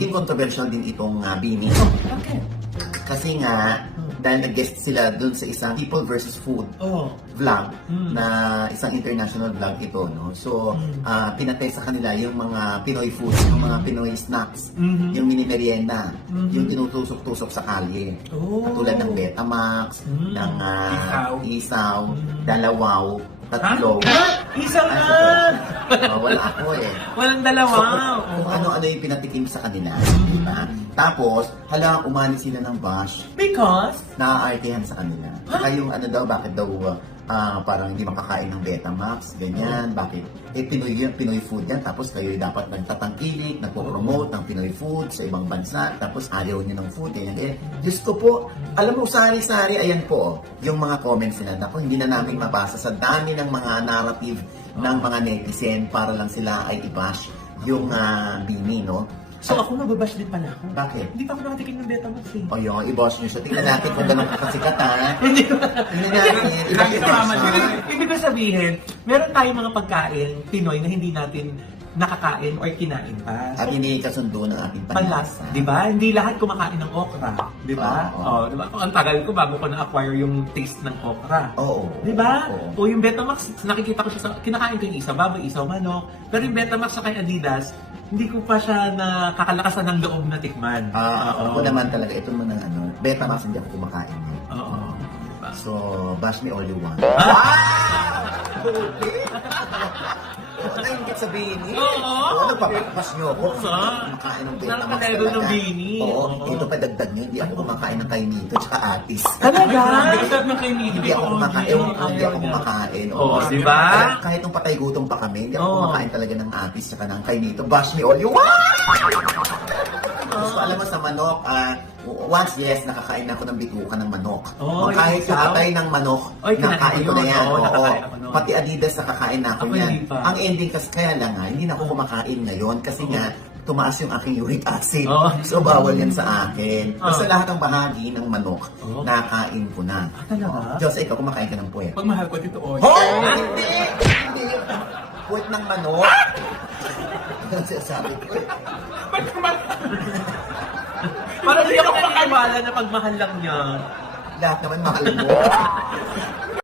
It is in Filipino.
naging controversial din itong Bini. Bakit? Kasi nga, dahil nag-guest sila dun sa isang People versus Food vlog na isang international vlog ito, no? So, pinatay sa kanila yung mga Pinoy food, yung mga Pinoy snacks, yung mini merienda, yung tinutusok-tusok sa kalye. Katulad ng Betamax, ng isaw, dalawaw, tatlo. Isaw na! Wala ako eh. Walang dalawa. Kung ano-ano yung pinatikim sa kanila. Diba? Tapos, umani sila ng bash. Because? Naaartehan sa kanila. Saka yung ano daw, bakit daw parang hindi makakain ng Betamax, ganyan, bakit? Pinoy food yan, tapos kayo dapat nagtatangkilik, nagpo-promote ng Pinoy food sa ibang bansa, tapos ayaw nyo ng food, ganyan. Diyos ko po, alam mo, sari-sari, ayan po, yung mga comments nila, ako hindi na namin mabasa sa dami ng mga narrative ng mga netizen para lang sila ay i-bash yung Bini, no? So ako mababash din pala ako. Bakit? Hindi pa ako nakatikim ng Betamax eh. O yung i-boss nyo siya. Tingnan natin kung gano'n kakasikat ha. Hindi ko Tingnan natin. Ibig ko sabihin, meron tayong mga pagkain Pinoy na hindi natin nakakain or kinain pa. At hindi kasundo ng ating panlasa. Di ba? Hindi lahat kumakain ng okra. Di ba? Oo. Di ba? Ang tagal ko bago ko na-acquire yung taste ng okra. Oo. Di ba? Oo. O yung Betamax, nakikita ko siya sa, kinakain ko yung isaw, baboy, isaw, manok. Pero yung Betamax sa kay Adidas, hindi ko pa siya nakakalakasan ng loob na tikman. Ako naman talaga, ito mo na Betamax hindi ako kumakain niya. Oo. So, bash me all you want. Nainggit sa Bini. Oo. Nagpapapas nyo ako. Oo nga. Kumakain ng Betamax Nakaka-level ng Bini. Oo. Oo. Ito pa dagdag nyo, hindi ako kumakain ng kainito tsaka atis. Talaga? Hindi ako kumakain. Hindi ako kumakain. Oo, di ba? Kahit nung patay gutom pa kami, hindi ako kumakain talaga ng atis tsaka ng kainito. Bash me all you want! Gusto alam mo sa manok, once yes, nakakain ako ng bituka ng manok. Kahit sa atay ng manok, nakain ko na yan. Pati Adidas nakakain na ako yan. Ang ending kasi kaya lang hindi na ako kumakain ngayon kasi nga tumaas yung aking uric acid. So bawal yan sa akin. Basta lahat ng bahagi ng manok, nakain ko na. Talaga? Diyos, ikaw kumakain ka ng puwet. Pag mahal ko dito, oy. Hindi! Hindi! Puwet ng manok. Ano sabi ko eh. Parang hindi ako makakawala na pagmahal lang niya. Lahat naman mahal mo.